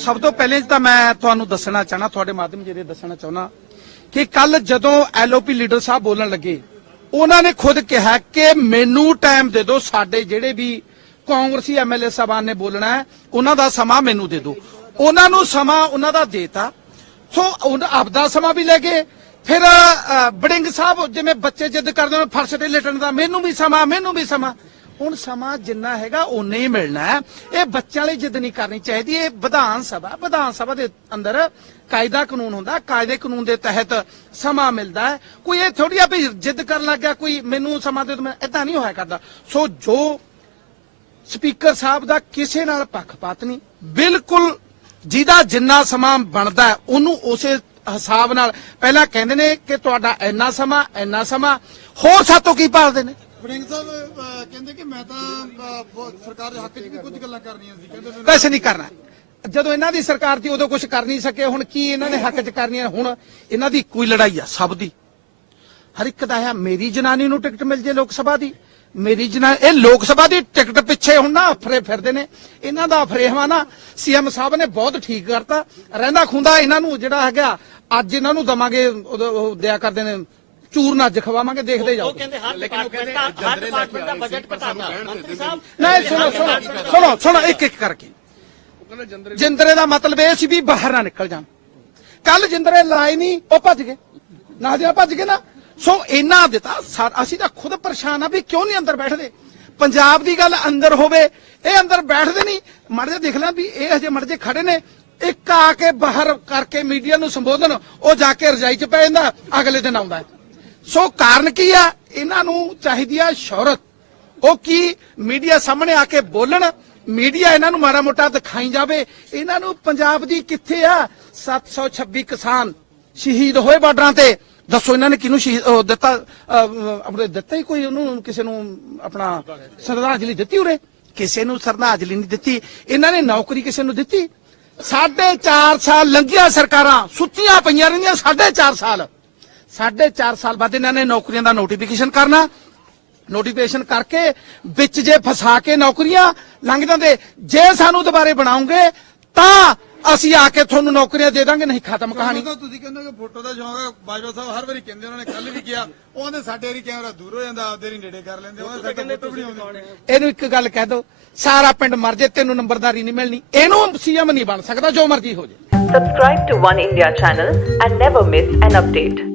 ਸਭ ਤੋਂ ਪਹਿਲੇ ਤਾਂ ਮੈਂ ਤੁਹਾਨੂੰ ਦੱਸਣਾ ਚਾਹਣਾ, ਤੁਹਾਡੇ ਮਾਧਿਅਮ ਜਿਹੜੇ ਦੱਸਣਾ ਚਾਹੁੰਦਾ ਕਿ ਕੱਲ ਜਦੋਂ ਐਲਓਪੀ ਲੀਡਰ ਸਾਹਿਬ ਬੋਲਣ ਲੱਗੇ, ਉਹਨਾਂ ਨੇ ਖੁਦ ਕਿਹਾ ਕਿ ਮੈਨੂੰ ਟਾਈਮ ਦੇ ਦਿਓ, ਸਾਡੇ ਜਿਹੜੇ ਵੀ ਕਾਂਗਰਸੀ ਐਮਐਲਏ ਸਾਹਿਬਾਨ ਨੇ ਬੋਲਣਾ ਹੈ, ਉਹਨਾਂ ਦਾ ਸਮਾਂ ਮੈਨੂੰ ਦੇ ਦਿਓ। ਉਹਨਾਂ ਨੂੰ ਸਮਾਂ ਉਹਨਾਂ ਦਾ ਦੇਤਾ। ਸੋ ਉਹਨਾਂ ਆਪਦਾ ਸਮਾਂ ਵੀ ਲੈ ਗਏ। ਫਿਰ ਬੜਿੰਗ ਸਾਹਿਬ ਜਿਵੇਂ ਬੱਚੇ ਜਿੱਦ ਕਰਦੇ ਨੇ, ਫਰਸ਼ ਤੇ ਲੇਟਣ ਦਾ, ਮੈਨੂੰ ਵੀ ਸਮਾਂ, ਮੈਨੂੰ ਵੀ ਸਮਾਂ। ਹੁਣ ਸਮਾਂ ਜਿੰਨਾ ਹੈਗਾ ਉਨੇ ਹੀ ਮਿਲਣਾ ਹੈ। ਇਹ ਬੱਚਿਆਂ ਲਈ ਜਿੱਦ ਨਹੀਂ ਕਰਨੀ ਚਾਹੀਦੀ। ਇਹ ਵਿਧਾਨ ਸਭਾ ਵਿਧਾਨ ਸਭਾ ਦੇ ਅੰਦਰ ਕਾਇਦਾ ਕਾਨੂੰਨ ਹੁੰਦਾ। ਕਾਇਦੇ ਕਾਨੂੰਨ ਦੇ ਤਹਿਤ ਸਮਾਂ ਮਿਲਦਾ ਹੈ। ਕੋਈ ਇਹ ਥੋੜੀ ਆ ਵੀ ਜਿੱਦ ਕਰਨ ਲੱਗ ਗਿਆ ਕੋਈ ਮੈਨੂੰ ਸਮਾਂ ਦੇ ਮੈਂ ਇਦਾਂ ਨਹੀਂ ਹੋਇਆ ਕਰਦਾ। ਸੋ ਜੋ ਸਪੀਕਰ ਸਾਹਿਬ ਦਾ ਕਿਸੇ ਨਾਲ ਪੱਖਪਾਤ ਨਹੀਂ ਬਿਲਕੁਲ ਜਿਹਦਾ ਜਿੰਨਾ ਸਮਾਂ ਬਣਦਾ ਹੈ, ਉਹਨੂੰ ਉਸੇ ਹਿਸਾਬ ਨਾਲ। ਪਹਿਲਾਂ ਕਹਿੰਦੇ ਨੇ ਕਿ ਤੁਹਾਡਾ ਇੰਨਾ ਸਮਾਂ ਇੰਨਾ ਸਮਾਂ। ਹੋਰ ਸਾਤੋਂ ਕੀ ਭਾਲਦੇ ਨੇ? ਵੜਿੰਗ ਸਾਹਿਬ ਅਹ, ਕਹਿੰਦੇ ਕਿ ਮੈਂ ਤਾਂ ਅਹ, ਬਹੁਤ ਸਰਕਾਰ ਦੇ ਹੱਕ 'ਚ ਵੀ ਕੁਝ ਗੱਲਾਂ ਕਰਨੀਆਂ ਸੀ। ਕਹਿੰਦੇ ਮੈਨੂੰ- ਕੁਛ ਨਹੀਂ ਕਰਨਾ। ਜਦੋਂ ਇਹਨਾਂ ਦੀ ਸਰਕਾਰ ਸੀ ਉਦੋਂ ਕੁਝ ਕਰ ਨਹੀਂ ਸਕੇ। ਹੁਣ ਕੀ ਇਹਨਾਂ ਨੇ ਹੱਕ 'ਚ ਕਰਨੀਆਂ? ਹੁਣ ਇਹਨਾਂ ਦੀ ਕੋਈ ਲੜਾਈ ਆ ਸਭ ਦੀ। ਹਰ ਇੱਕ ਦਾ ਹੈ ਮੇਰੀ ਜਨਾਨੀ ਨੂੰ ਟਿਕਟ ਮਿਲ ਜੇ ਲੋਕ ਸਭਾ ਦੀ। ਮੇਰੀ ਜਨਾ ਇਹ ਲੋਕ ਸਭਾ ਦੀ ਟਿਕਟ ਪਿੱਛੇ ਹੁਣ ਨਾ ਅਫਰੇ ਫਿਰਦੇ ਨੇ। ਇਹਨਾਂ ਦਾ ਅਫਰੇਵਾ ਨਾ ਸੀਐਮ ਸਾਹਿਬ ਨੇ ਬਹੁਤ ਠੀਕ ਕਰਤਾ। ਰਹਿੰਦਾ ਖੁੰਦਾ ਇਹਨਾਂ ਨੂੰ ਜਿਹੜਾ ਹੈਗਾ ਅੱਜ ਇਹਨਾਂ ਨੂੰ ਦਵਾਂਗੇ ਉਹਦਾ- ਦਿਆ ਕਰਦੇ ਨੇ। ਚੂਰਨ ਅੱਜ ਖਵਾਵਾਂਗੇ ਦੇਖਦੇ ਜਾਓ। ਉਹ ਕਹਿੰਦੇ ਹਰ ਡਿਪਾਰਟਮੈਂਟ ਦਾ ਹਰ ਡਿਪਾਰਟਮੈਂਟ ਦਾ ਬਜਟ ਘਟਾਤਾ। ਮੰਤਰੀ ਸਾਹਿਬ ਨਹੀਂ ਸੁਣੋ ਸੁਣੋ ਸੁਣੋ ਸੁਣੋ ਇੱਕ ਇੱਕ ਕਰਕੇ। ਜਿੰਦਰੇ ਦਾ ਮਤਲਬ ਇਹ ਸੀ ਵੀ ਬਾਹਰ ਨਾ ਨਿਕਲ ਜਾਣ। ਕੱਲ ਜਿੰਦਰੇ ਲਾਏ ਨਹੀਂ ਉਹ ਭੱਜ ਗਏ। ਨਾ ਜਿਆ ਭੱਜ ਗਏ ਨਾ। ਸੋ ਇਹਨਾਂ ਦਿੱਤਾ ਅਸੀਂ ਤਾਂ ਖੁਦ ਪਰੇਸ਼ਾਨ ਆ ਵੀ ਕਿਉਂ ਨਹੀਂ ਅੰਦਰ ਬੈਠਦੇ? ਪੰਜਾਬ ਦੀ ਗੱਲ ਅੰਦਰ ਹੋਵੇ ਇਹ ਅੰਦਰ ਬੈਠਦੇ ਨਹੀਂ ਮੜ ਜਾ ਦੇਖ ਲੈ ਵੀ ਇਹ ਹਜੇ ਮੜ ਜੇ ਖੜੇ ਨੇ। ਇੱਕ ਆ ਕੇ ਬਾਹਰ ਕਰਕੇ ਮੀਡੀਆ ਨੂੰ ਸੰਬੋਧਨ ਉਹ ਜਾ ਕੇ ਰਜਾਈ 'ਚ ਪੈ ਜਾਂਦਾ ਅਗਲੇ ਦਿਨ ਆਉਂਦਾ। ਹੈ। ਸੋ ਕਾਰਨ ਕੀ ਆ? ਇਹਨਾਂ ਨੂੰ ਚਾਹੀਦੀ ਆ ਸ਼ੌਹਰਤ। ਉਹ ਕੀ? ਮੀਡੀਆ ਸਾਹਮਣੇ ਆ ਕੇ ਬੋਲਣ। ਮੀਡੀਆ ਇਹਨਾਂ ਨੂੰ ਮਾੜਾ ਮੋਟਾ ਦਿਖਾਈ ਜਾਵੇ। ਇਹਨਾਂ ਨੂੰ ਪੰਜਾਬ ਦੀ ਕਿੱਥੇ ਆ? 726 ਕਿਸਾਨ ਸ਼ਹੀਦ ਹੋਏ ਬਾਰਡਰਾਂ ਤੇ। ਦੱਸੋ ਇਹਨਾਂ ਨੇ ਕਿਹਨੂੰ ਸ਼ਹੀਦ ਉਹ ਦਿੱਤਾ? ਆਪਣੇ ਦਿੱਤਾ ਹੀ ਕੋਈ ਉਹਨੂੰ? ਕਿਸੇ ਨੂੰ ਆਪਣਾ ਸ਼ਰਧਾਂਜਲੀ ਦਿੱਤੀ ਉਰੇ? ਕਿਸੇ ਨੂੰ ਸ਼ਰਧਾਂਜਲੀ ਨਹੀਂ ਦਿੱਤੀ। ਇਹਨਾਂ ਨੇ ਨੌਕਰੀ ਕਿਸੇ ਨੂੰ ਦਿੱਤੀ? ਸਾਢੇ 4 ਸਾਲ ਲੰਘੀਆਂ ਸਰਕਾਰਾਂ। ਸੁੱਤੀਆਂ ਪਈਆਂ ਰਹਿੰਦੀਆਂ ਸਾਢੇ 4 ਸਾਲ। ਸਾਢੇ 4 ਸਾਲ ਬਾਅਦ ਇਹਨਾਂ ਨੇ ਨੌਕਰੀਆਂ ਦਾ ਨੋਟੀਫਿਕੇਸ਼ਨ ਕਰਨਾ। ਨੋਟੀਫਿਕੇਸ਼ਨ ਕਰਕੇ ਵਿੱਚ ਜੇ ਫਸਾ ਕੇ ਨੌਕਰੀਆਂ ਲੰਘ ਜਾਂਦੇ ਜੇ ਸਾਨੂੰ ਦੁਬਾਰੇ ਬਣਾਉਂਗੇ ਤਾਂ ਅਸੀਂ ਆ ਕੇ ਤੁਹਾਨੂੰ ਨੌਕਰੀਆਂ ਦੇ ਦਾਂਗੇ ਨਹੀਂ ਖਤਮ ਕਹਾਣੀ। ਤਾਂ ਤੁਸੀਂ ਕਹਿੰਦੇ ਕਿ ਫੋਟੋ ਦਾ ਸ਼ੌਂਕ ਹੈ ਬਾਜਵਾ ਸਾਹਿਬ ਹਰ ਵਾਰੀ ਕਹਿੰਦੇ ਉਹਨਾਂ ਨੇ ਕੱਲ ਵੀ ਕਿਹਾ ਉਹ ਕਹਿੰਦੇ ਸਾਡੇ ਵਾਰੀ ਕੈਮਰਾ ਦੂਰ ਹੋ ਜਾਂਦਾ ਆਪਦੇ ਹੀ ਨੇੜੇ ਕਰ ਲੈਂਦੇ ਉਹ ਸਾਡੇ ਫੋਟੋ ਵੀ ਨਹੀਂ ਆਉਂਦੀ ਇਹਨੂੰ ਇੱਕ ਗੱਲ ਕਹਿ ਦੋ ਸਾਰਾ ਪਿੰਡ ਮਰ ਜੇ ਤੈਨੂੰ ਨੰਬਰਦਾਰੀ ਨਹੀਂ ਮਿਲਣੀ ਇਹਨੂੰ ਸੀਐਮ ਨਹੀਂ ਬਣ ਸਕਦਾ ਜੋ ਮਰਜ਼ੀ ਹੋ ਜੇ। Subscribe to One India channel and never miss an update.